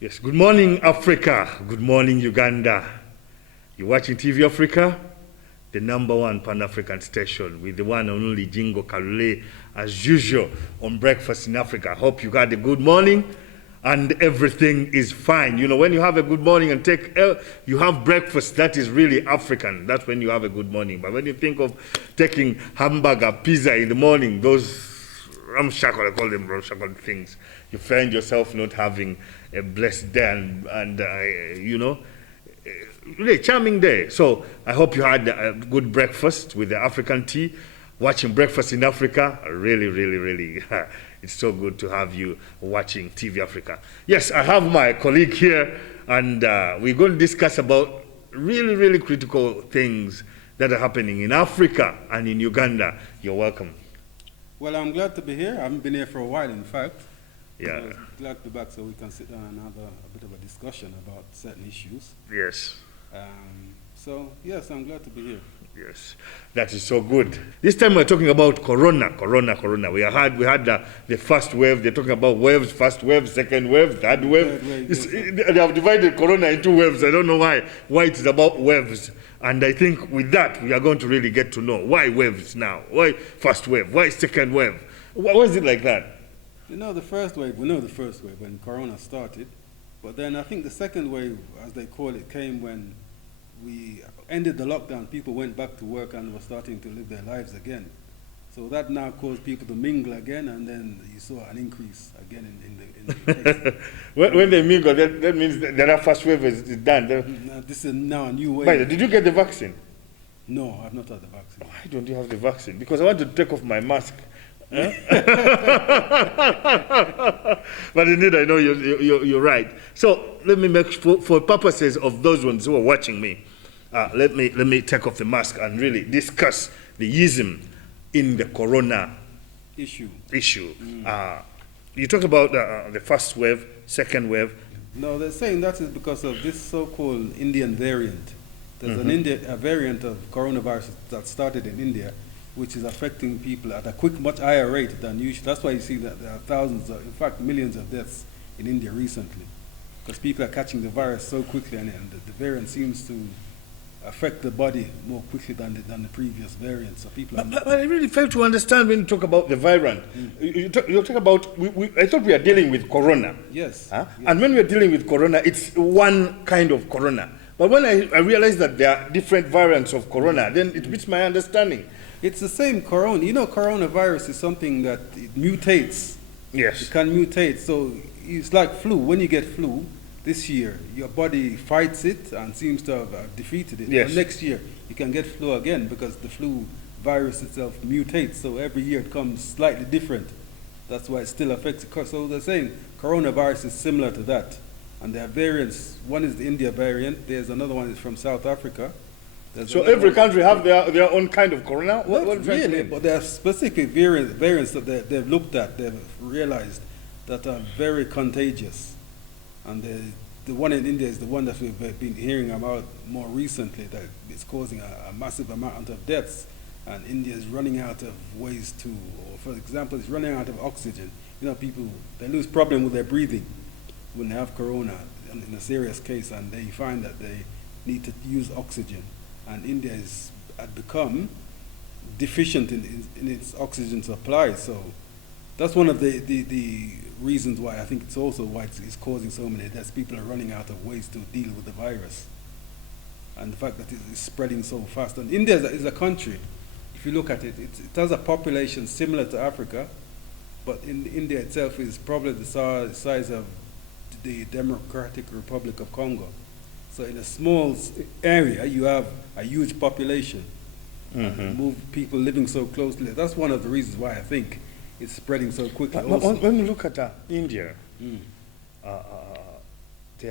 Yes, good morning, Africa. Good morning, Uganda. You're watching TV Africa, the #1 Pan-African station with the one and only Jingo, Kalule, as usual, on Breakfast in Africa. Hope you had a good morning and everything is fine. You know, when you have a good morning and you have breakfast, that is really African. That's when you have a good morning. But when you think of taking hamburger, pizza in the morning, those ramshackle, I call them ramshackle things, you find yourself not having a blessed day and you know, really charming day. So I hope you had a good breakfast with the African tea. Watching Breakfast in Africa, really, it's so good to have you watching TV Africa. Yes, I have my colleague here, and we're going to discuss about really critical things that are happening in Africa and in Uganda. You're welcome. Well, I'm glad to be here. I haven't been here for a while, in fact. Yeah. Glad to be back so we can sit down and have a bit of a discussion about certain issues. Yes. So, yes, I'm glad to be here. Yes, that is so good. This time we're talking about corona. We had the first wave. They're talking about waves, first wave, second wave, third wave. They have divided corona into waves. I don't know why it is about waves. And I think with that, we are going to really get to know why waves now. Why first wave? Why second wave? Why is it like that? You know, we know the first wave when corona started. But then I think the second wave, as they call it, came when we ended the lockdown. People went back to work and were starting to live their lives again. So that now caused people to mingle again, and then you saw an increase again in the cases. When they mingle, that means that first wave is done. This is now a new wave. By the way, did you get the vaccine? No, I've not had the vaccine. Why don't you have the vaccine? Because I want to take off my mask. Huh? But indeed, I know you're right. So let me make for purposes of those ones who are watching me, let me take off the mask and really discuss the ism in the corona issue. You talk about the first wave, second wave. No, they're saying that is because of this so-called Indian variant. There's a variant of coronavirus that started in India, which is affecting people at a much higher rate than usual. That's why you see that there are thousands, in fact millions of deaths in India recently, because people are catching the virus so quickly, and the variant seems to affect the body more quickly than the previous variants. So people. But I really fail to understand when you talk about the variant. You talk about. I thought we are dealing with corona. Yes. Huh? Yes. And when we are dealing with corona, it's one kind of corona. But when I realize that there are different variants of corona, then it beats my understanding. It's the same corona. You know, coronavirus is something that it mutates. Yes. It can mutate. So it's like flu. When you get flu this year, your body fights it and seems to have defeated it. Yes. But next year, you can get flu again because the flu virus itself mutates. So every year it comes slightly different. That's why it still affects it. So they're saying coronavirus is similar to that. And there are variants. One is the India variant. There's another one is from South Africa. So every country have their own kind of corona? What really, but there are specific variants that they've looked at, they've realized that are very contagious. And the one in India is the one that we've been hearing about more recently, that is causing a massive amount of deaths. And India is running out of ways to, or for example, it's running out of oxygen. You know, people, they lose problem with their breathing when they have corona in a serious case, and they find that they need to use oxygen. And India had become deficient in its oxygen supply. So that's one of the reasons why I think it's also why it's causing so many deaths. People are running out of ways to deal with the virus. And the fact that it's spreading so fast. And India is a country, if you look at it, it has a population similar to Africa, but India itself is probably the size of the Democratic Republic of Congo. So in a small area, you have a huge population. People living so closely. That's one of the reasons why I think it's spreading so quickly. But when we look at India, they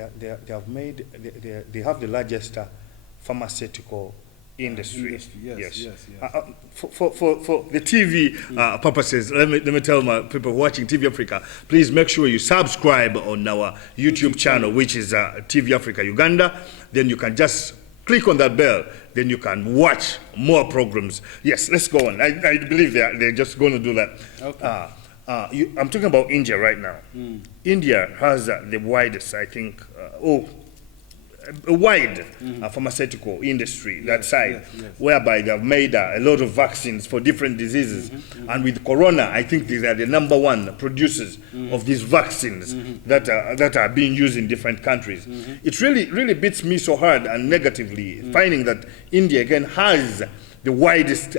have the largest pharmaceutical industry. Yes. For the TV purposes, let me tell my people watching TV Africa, please make sure you subscribe on our YouTube channel, which is TV Africa Uganda. Then you can just click on that bell. Then you can watch more programs. Yes, let's go on. I believe they're just going to do that. Okay. I'm talking about India right now. India has the widest, I think, a wide pharmaceutical industry, that side, whereby they have made a lot of vaccines for different diseases. And with Corona, I think they are the #1 producers of these vaccines that are being used in different countries. It really beats me so hard and negatively, finding that India again has the widest,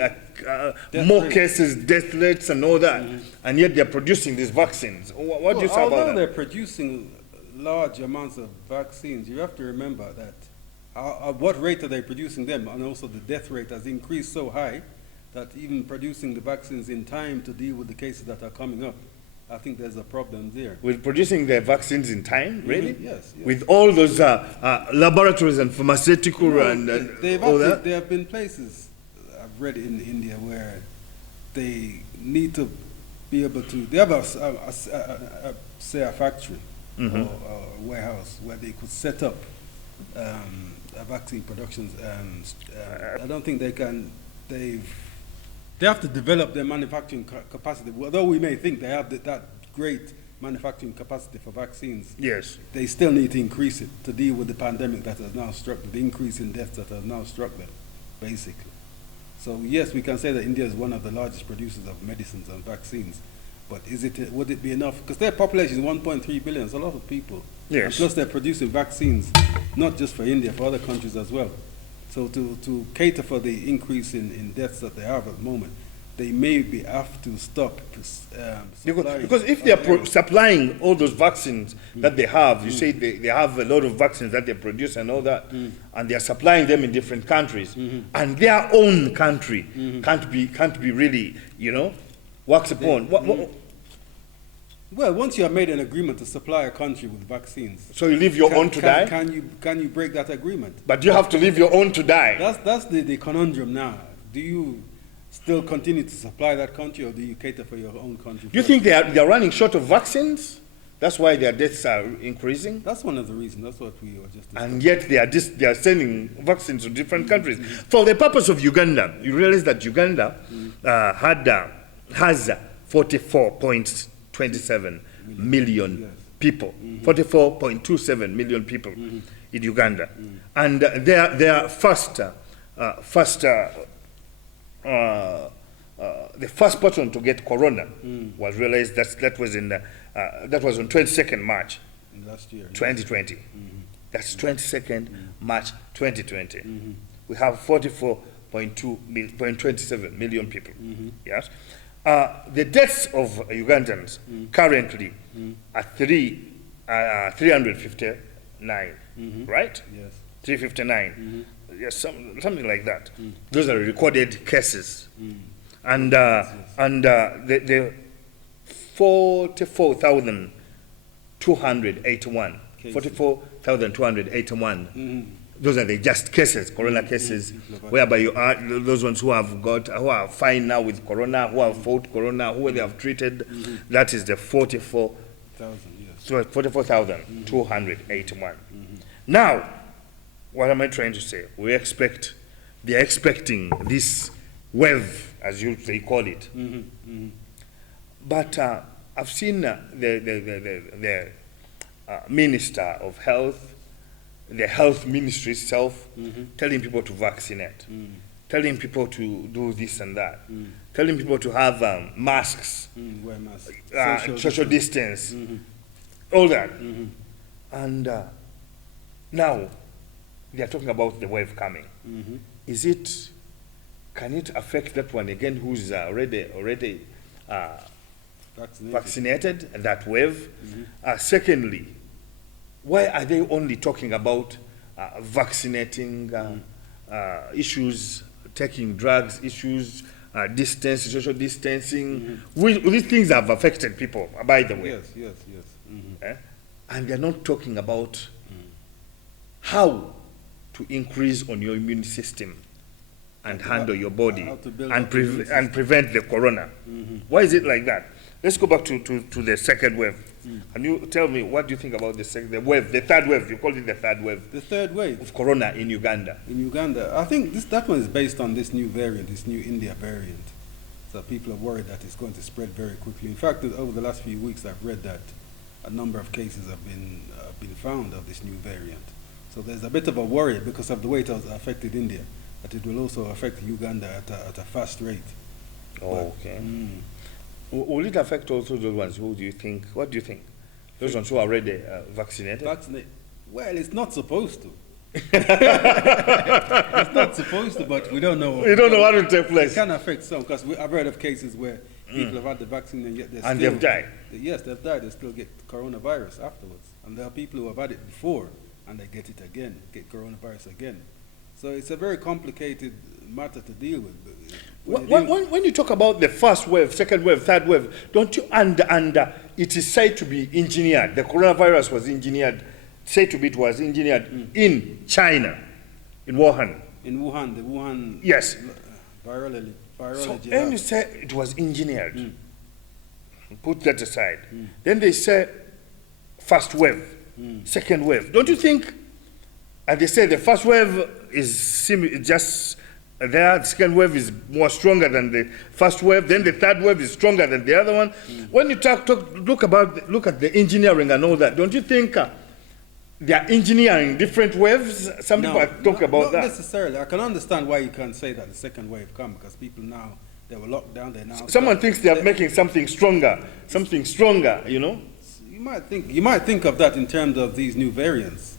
more cases, death rates and all that, and yet they're producing these vaccines. What do you say about that? Although they're producing large amounts of vaccines, you have to remember that at what rate are they producing them, and also the death rate has increased so high that even producing the vaccines in time to deal with the cases that are coming up, I think there's a problem there. With producing the vaccines in time, really? Yes. With all those laboratories and pharmaceutical all that? There have been places I've read in India where they need to be able to, they have say a factory or a warehouse where they could set up a vaccine production. I don't think they can. They have to develop their manufacturing capacity. Although we may think they have that great manufacturing capacity for vaccines, yes, they still need to increase it to deal with the pandemic that has now struck them, the increase in deaths that has now struck them, basically. So yes, we can say that India is one of the largest producers of medicines and vaccines. But would it be enough? Because their population is 1.3 billion. It's a lot of people. Yes. And plus, they're producing vaccines, not just for India, for other countries as well. So to cater for the increase in deaths that they have at the moment, they maybe have to stop because if they are supplying all those vaccines that they have, you say they have a lot of vaccines that they produce and all that, and they are supplying them in different countries, and their own country can't be really, works upon. Well, once you have made an agreement to supply a country with vaccines, so you leave your own to die? Can you break that agreement? But you have to leave your own to die. That's the conundrum now. Do you still continue to supply that country, or do you cater for your own country? Do you think they are running short of vaccines? That's why their deaths are increasing? That's one of the reasons. That's what we were just discussing. And yet they are sending vaccines to different countries. For the purpose of Uganda, you realize that Uganda has 44.27 million people, 44.27 million people in Uganda. And their the first person to get corona was realized that was on 22nd March last year, 2020. That's 22nd March 2020. We have 44.27 million people. Yes. The deaths of Ugandans currently are 359, right? Yes. 359. Yes, something like that. Those are recorded cases. And the 44,281. 44,281. Those are the just cases, corona cases, whereby you are those ones who are fine now with corona, who have fought corona, who they have treated. That is the 44,000. Yes. So 44,281. Now, what am I trying to say? They are expecting this wave, as they call it. But I've seen the Minister of Health, the health ministry itself, telling people to vaccinate, telling people to do this and that, telling people to have masks, wear masks, social distance, all that. And now they are talking about the wave coming. Can it affect that one again who's already vaccinated, that wave? Secondly, why are they only talking about vaccinating issues, taking drugs issues, distance, social distancing? These things have affected people, by the way. Yes. And they're not talking about how to increase on your immune system and handle your body and prevent the corona. Why is it like that? Let's go back to the second wave. Can you tell me, what do you think about the third wave? You call it the third wave. The third wave of corona in Uganda. In Uganda, I think that one is based on this new variant, this new India variant. So people are worried that it's going to spread very quickly. In fact, over the last few weeks, I've read that a number of cases have been found of this new variant. So there's a bit of a worry because of the way it has affected India, that it will also affect Uganda at a fast rate. Oh, okay. Will it affect also those ones who do you think, what do you think? Those ones who are already vaccinated? Well, it's not supposed to. It's not supposed to, but we don't know. We don't know what will take place. It can affect some, because I've heard of cases where people have had the vaccine and yet they've died. Yes, they've died. They still get coronavirus afterwards. And there are people who have had it before and they get it again, get coronavirus again. So it's a very complicated matter to deal with. When you talk about the first wave, second wave, third wave, don't you it is said to be engineered. The coronavirus was engineered, said to be it was engineered in China, in Wuhan. In Wuhan, the Wuhan yes. Virology. So when you say it was engineered, put that aside. Then they say first wave, second wave. Don't you think, and they say the first wave is just there, the second wave is more stronger than the first wave, then the third wave is stronger than the other one. When you look at the engineering and all that, don't you think they are engineering different waves? Some people talk about that. Not necessarily. I can understand why you can't say that the second wave come, because people now, they were locked down, they now... Someone thinks they are making something stronger, you know? You might think of that in terms of these new variants,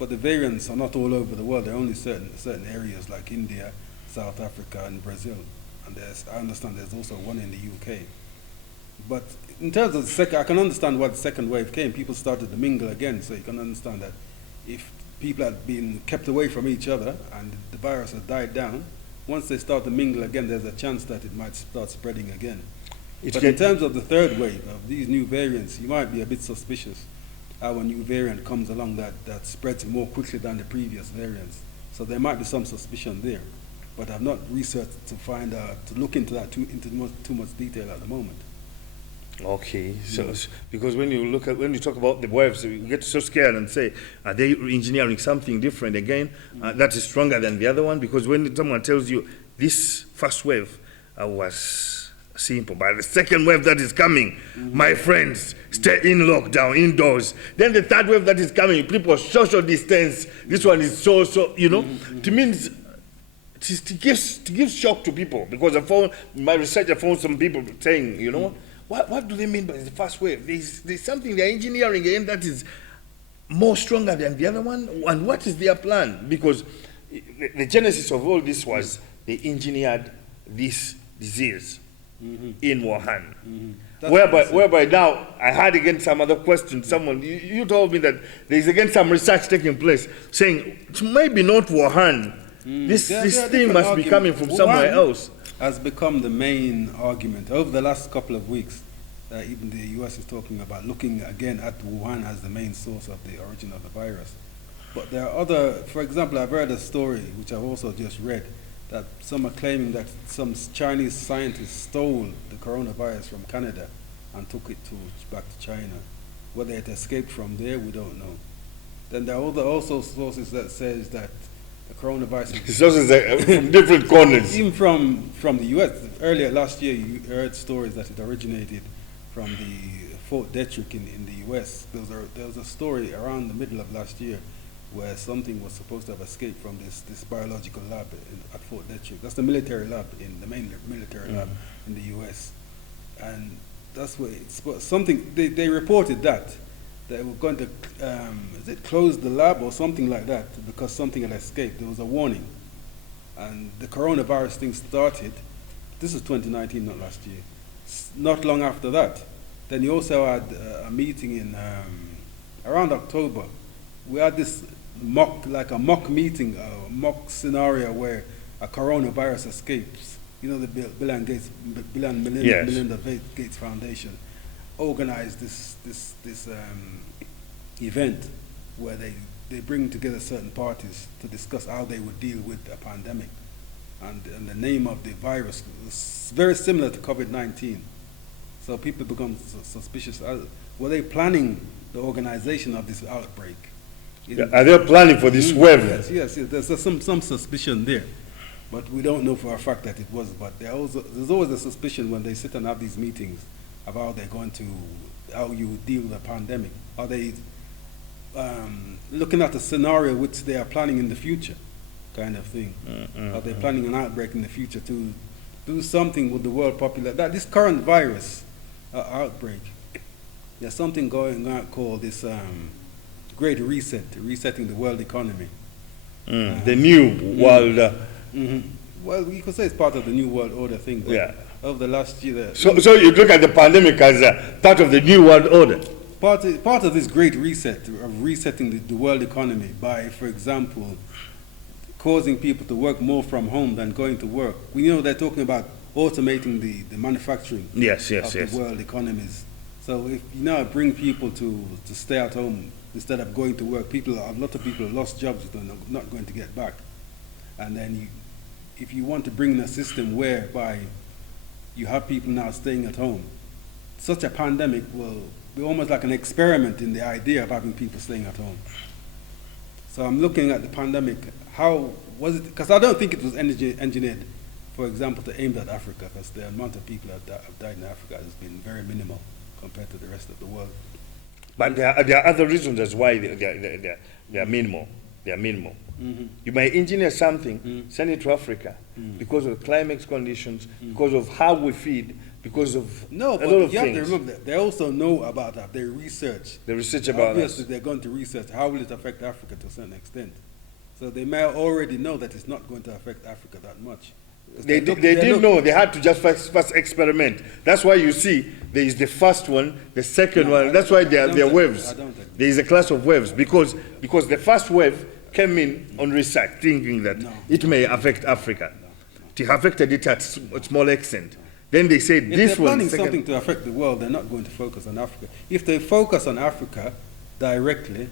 but the variants are not all over the world. They're only certain areas like India, South Africa, and Brazil. And I understand there's also one in the UK. But in terms of the second, I can understand why the second wave came. People started to mingle again, so you can understand that if people had been kept away from each other and the virus has died down, once they start to mingle again, there's a chance that it might start spreading again. But in terms of the third wave of these new variants, you might be a bit suspicious how a new variant comes along that spreads more quickly than the previous variants. So there might be some suspicion there. But I've not researched to look into that too much detail at the moment. Okay, so because when you talk about the waves, you get so scared and say, are they engineering something different again that is stronger than the other one? Because when someone tells you this first wave was simple, but the second wave that is coming, my friends, stay in lockdown, indoors. Then the third wave that is coming, people social distance. This one is you know, it means. It gives shock to people, because my research, I found some people saying, you know, what do they mean by the first wave? There's something they're engineering again that is more stronger than the other one, and what is their plan? Because the genesis of all this was they engineered this disease in Wuhan. Whereby now, I had again some other question, someone, you told me that there's again some research taking place, saying it maybe not Wuhan. This thing must be coming from somewhere else. Has become the main argument. Over the last couple of weeks, even the US is talking about looking again at Wuhan as the main source of the origin of the virus. But there are other, for example, I've read a story, which I've also just read, that some are claiming that some Chinese scientists stole the coronavirus from Canada and took it back to China. Whether it escaped from there, we don't know. Then there are also sources that says that the coronavirus is from different corners. Even from the US. Earlier last year, you heard stories that it originated from the Fort Detrick in the US. There was a story around the middle of last year where something was supposed to have escaped from this biological lab at Fort Detrick. That's the military lab, the main military lab in the US. And that's where something, they reported that they were going to, close the lab or something like that because something had escaped. There was a warning. And the coronavirus thing started, this is 2019, not last year, not long after that. Then you also had a meeting in, around October. We had this mock meeting, a mock scenario where a coronavirus escapes. You know, the Bill and Melinda Gates Foundation organized this event where they bring together certain parties to discuss how they would deal with a pandemic. And the name of the virus was very similar to COVID-19. So people become suspicious. Were they planning the organization of this outbreak? Are they planning for this wave? Yes, there's some suspicion there. But we don't know for a fact that it was. But there's always a suspicion when they sit and have these meetings about how they're going to, how you deal with a pandemic. Are they looking at a scenario which they are planning in the future, kind of thing? Are they planning an outbreak in the future to do something with the world population? That this current virus outbreak, there's something going on called this Great Reset, resetting the world economy. The new world. Well, you could say it's part of the New World Order thing. But Yeah. over the last year, So you look at the pandemic as part of the new world order. part of this great reset of resetting the world economy by, for example, causing people to work more from home than going to work. We know they're talking about automating the manufacturing Yes. of the world economies. So if you now bring people to stay at home instead of going to work, a lot of people have lost jobs that they're not going to get back. And then if you want to bring in a system whereby you have people now staying at home, such a pandemic will be almost like an experiment in the idea of having people staying at home. So I'm looking at the pandemic, how was it, because I don't think it was engineered, for example, to aim at Africa, because the amount of people that have died in Africa has been very minimal compared to the rest of the world. But there are other reasons as why they are minimal. They are minimal. You might engineer something, send it to Africa because of climate conditions, because of how we feed, because of No, a but lot of you have things. to remember that they also know about that. They research. The research about Obviously, us. they're going to research how will it affect Africa to a certain extent. So they may already know that it's not going to affect Africa that much. They didn't know. They had to just first experiment. That's why you see there is the first one, the second one. That's why there are waves. I don't agree. There is a class of waves because the first wave came in on research, thinking that it may affect Africa. It affected it at a small extent. Then they said If this they're one. planning something to affect the world, they're not going to focus on Africa. If they focus on Africa directly,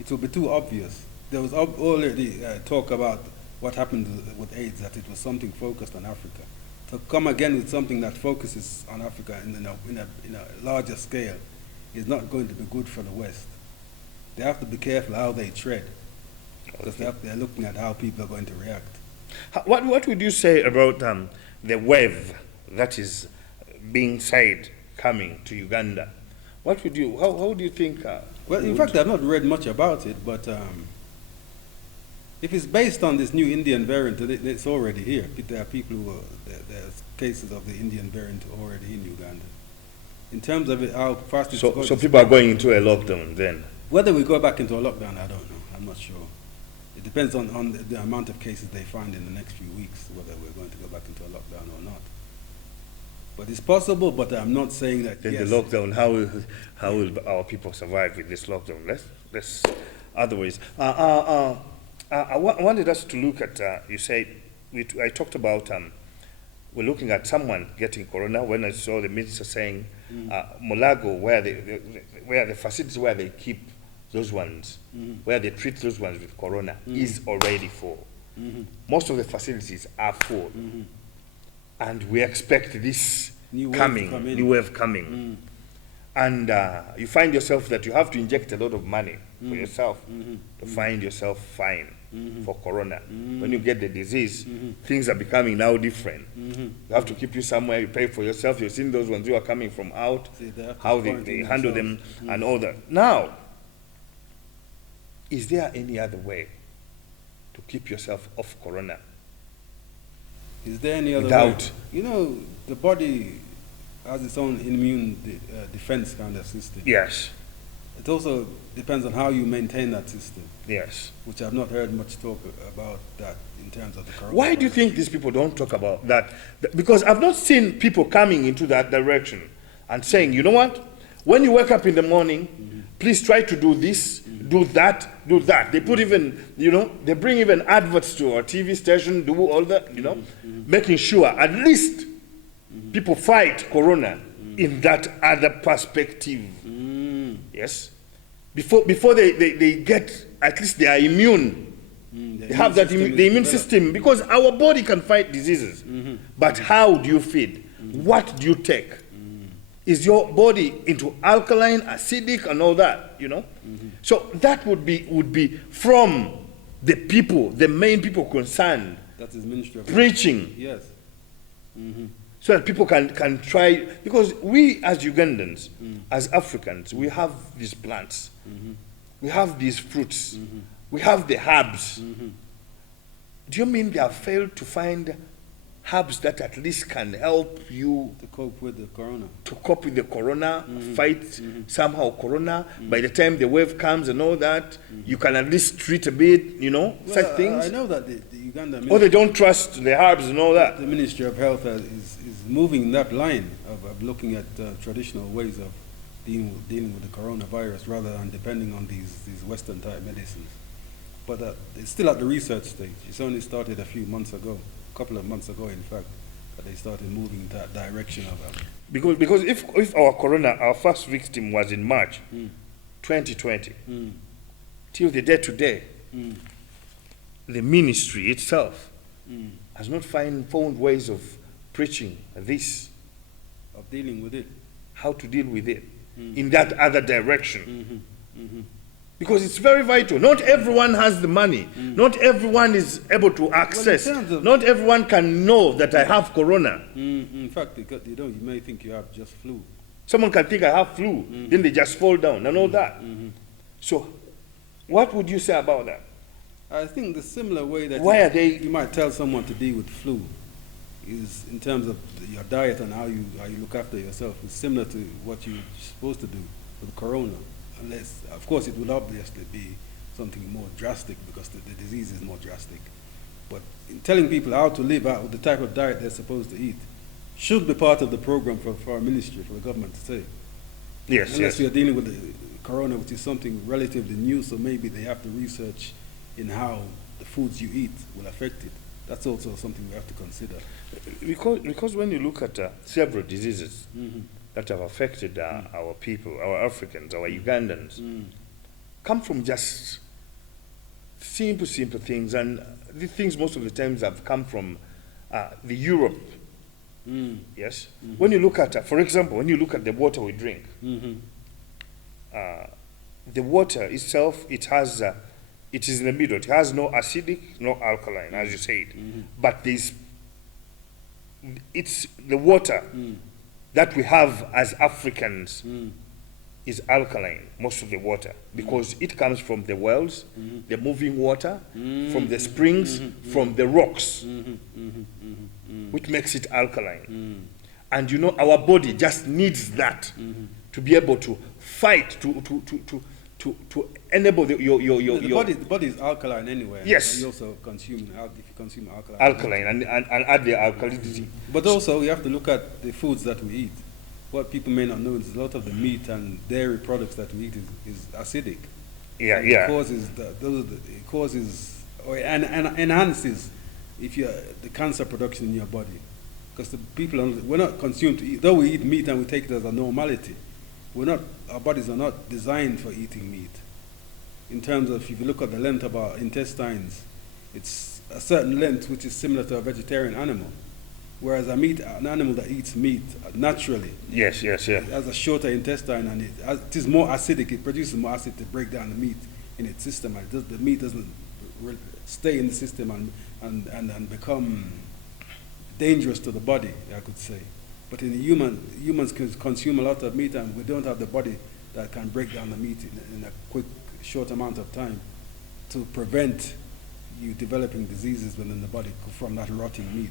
it will be too obvious. There was already talk about what happened with AIDS, that it was something focused on Africa. To come again with something that focuses on Africa in a larger scale is not going to be good for the West. They have to be careful how they tread, because they're looking at how people are going to react. What would you say about the wave that is being said coming to Uganda? What would you? How do you think? Well, in fact, I've not read much about it, but if it's based on this new Indian variant, it's already here. There are people who there's cases of the Indian variant already in Uganda. In terms of it, how fast it's going. So people are going into a lockdown then. Whether we go back into a lockdown, I don't know. I'm not sure. It depends on the amount of cases they find in the next few weeks, whether we're going to go back into a lockdown or not. But it's possible, but I'm not saying that. Then yes. the lockdown, how will our people survive with this lockdown? Let's other ways. I wanted us to look at. You said I talked about. We're looking at someone getting corona. When I saw the minister saying, Mulago, where the facilities where they keep those ones, where they treat those ones with corona, is already full. Most of the facilities are full. And we expect this new wave coming. And you find yourself that you have to inject a lot of money for yourself to find yourself fine for corona. When you get the disease, things are becoming now different. You have to keep you somewhere, you pay for yourself. You've seen those ones who are coming from out, how they handle them and all that. Now, is there any other way to keep yourself off corona? Is there any other Without way? You know, the body has its own immune defense kind of system. Yes. It also depends on how you maintain that system. Yes. Which I've not heard much talk about that in terms of the coronavirus. Why do you think these people don't talk about that? Because I've not seen people coming into that direction and saying, you know what? When you wake up in the morning, please try to do this, do that, do that. They put even, they bring even adverts to our TV station, do all that, making sure at least people fight corona in that other perspective. Yes? Before they get, at least they are immune. They have that the immune system, because our body can fight diseases. But how do you feed? What do you take? Is your body into alkaline, acidic, and all that, So that would be from the people, the main people concerned That is Ministry of preaching. Yes. So that people can try, because we as Ugandans, as Africans, we have these plants, we have these fruits, we have the herbs. Do you mean they have failed to find herbs that at least can help you To cope with the corona. to cope with the corona, fight somehow corona? By the time the wave comes and all that, you can at least treat a bit, you know, Well, such things. I know that the Uganda Or they don't trust the herbs and all that. the Ministry of Health is moving in that line of looking at traditional ways of dealing with the coronavirus rather than depending on these Western type medicines. But it's still at the research stage. It's only started a few months ago, a couple of months ago, in fact, that they started moving in that direction of Because if our first victim was in March 2020, till the day today, the ministry itself has not found ways of preaching this, of dealing with it. how to deal with it in that other direction. Because it's very vital. Not everyone has the money. Not everyone is able to access. terms of- Not everyone can know that I have corona. In fact, you may think you have just flu. Someone can think I have flu, then they just fall down and all that. So what would you say about that? I think the similar way that Why are they- you might tell someone to deal with flu is in terms of your diet and how you look after yourself is similar to what you're supposed to do with corona. Unless, of course, it will obviously be something more drastic because the disease is more drastic. But in telling people how to live out with the type of diet they're supposed to eat should be part of the program for our ministry, for the government to say. Yes, Unless yes. you're dealing with the corona, which is something relatively new, so maybe they have to research in how the foods you eat will affect it. That's also something we have to consider. Because when you look at several diseases that have affected our people, our Africans, our Ugandans, come from just simple things, and the things most of the times have come from the Europe. Yes. When you look at, for example, when you look at the water we drink, the water itself, it is in the middle. It has no acidic, no alkaline, as you said. But it's the water that we have as Africans is alkaline, most of the water, because it comes from the wells, the moving water, from the springs, from the rocks, which makes it alkaline. And you know, our body just needs that to be able to fight, to enable The body is alkaline anyway. Yes. And you also consume, if you consume alkaline. alkaline and add the alkalinity. But also, you have to look at the foods that we eat. What people may not know is a lot of the meat and dairy products that we eat is acidic. Yeah, It yeah. causes or enhances the cancer production in your body. Because the people we're not consumed to eat. Though we eat meat and we take it as a normality, our bodies are not designed for eating meat. In terms of, if you look at the length of our intestines, it's a certain length which is similar to a vegetarian animal. Whereas an animal that eats meat naturally Yes, yes, yeah. has a shorter intestine and it is more acidic. It produces more acid to break down the meat in its system. And the meat doesn't stay in the system and become dangerous to the body, I could say. But in humans can consume a lot of meat, and we don't have the body that can break down the meat in a quick, short amount of time to prevent you developing diseases within the body from that rotting meat.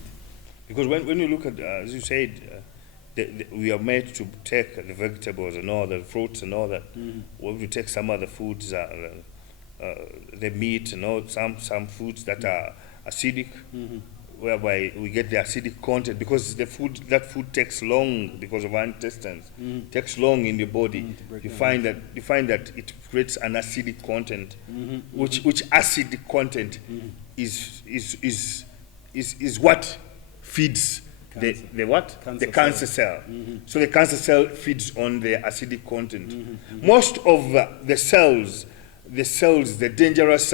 Because when you look at, as you said, we are made to take the vegetables and all the fruits and all that. When we take some other foods, the meat and all, some foods that are acidic, whereby we get the acidic content, because that food takes long because of our intestines, takes long in your body. You find that it creates an acidic content, which acid content is what feeds the what? Cancer The cancer cell. So the cancer cell feeds on the acidic content. Most of the cells, the dangerous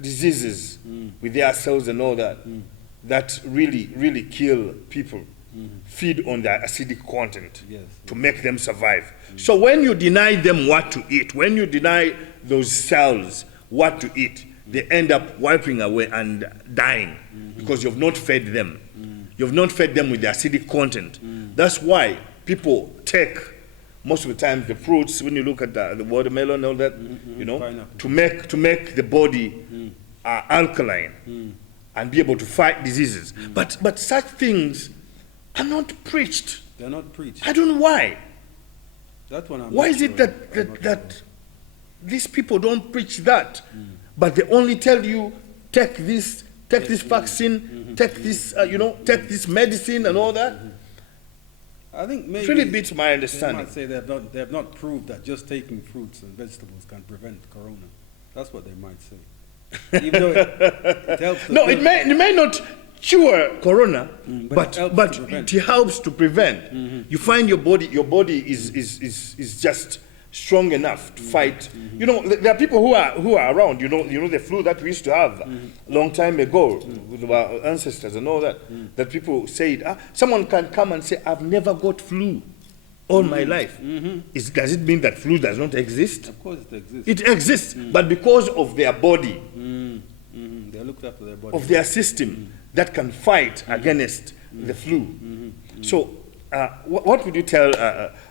diseases with their cells and all that, that really kill people, feed on their acidic content to make them survive. So when you deny them what to eat, when you deny those cells what to eat, they end up wiping away and dying because you've not fed them. You've not fed them with the acidic content. That's why people take, most of the time, the fruits, when you look at the watermelon and all that, you know, to make the body alkaline and be able to fight diseases. But such things are not preached. They're not preached. I don't know why. That one why is it that these people don't preach that, but they only tell you, take this vaccine, take this, take this medicine and all that? I think maybe it really beats my understanding. They might say they have not proved that just taking fruits and vegetables can prevent corona. That's what they might say. Even though it helps. No, it may not cure corona, but it helps to prevent. You find your body is just strong enough to fight. You know, there are people who are around. You know the flu that we used to have a long time ago with our ancestors and all that. That people said, someone can come and say, "I've never got flu all my life." Does it mean that flu does not exist? Of course, it exists. It exists, but because of their body, they looked after their body, of their system that can fight against the flu. So, what would you tell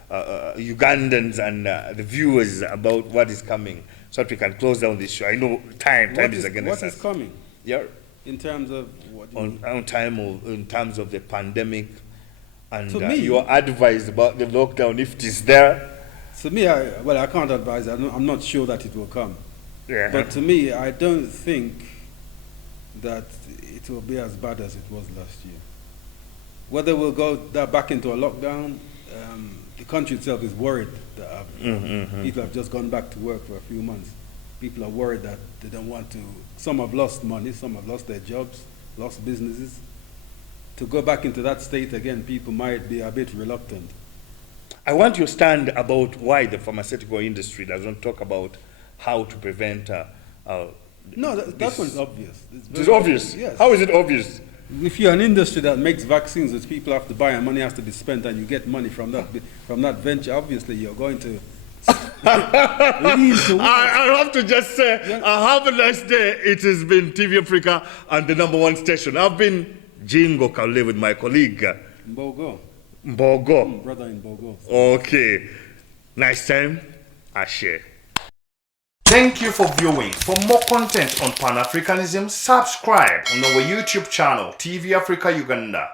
Ugandans and the viewers about what is coming, so that we can close down this show? I know time is against us. What is coming? Yeah. In terms of what? In terms of the pandemic, and to me, your advice about the lockdown, if it is there. To me, I can't advise. I'm not sure that it will come. Yeah. But to me, I don't think that it will be as bad as it was last year. Whether we'll go back into a lockdown, the country itself is worried that people have just gone back to work for a few months. People are worried that they don't want to. Some have lost money, some have lost their jobs, lost businesses. To go back into that state again, people might be a bit reluctant. I want your stand about why the pharmaceutical industry doesn't talk about how to prevent. No, that one's obvious. It's obvious. Yes. How is it obvious? If you're an industry that makes vaccines which people have to buy and money has to be spent, and you get money from that venture, obviously you're going to lean to. I have to just say, have a nice day. It has been TV Africa and the #1 station. I've been Jingo Kalule with my colleague Mbogo. Brother in Mbogo. Okay. Nice time. Ashe. Thank you for viewing. For more content on Pan-Africanism, subscribe on our YouTube channel, TV Africa Uganda.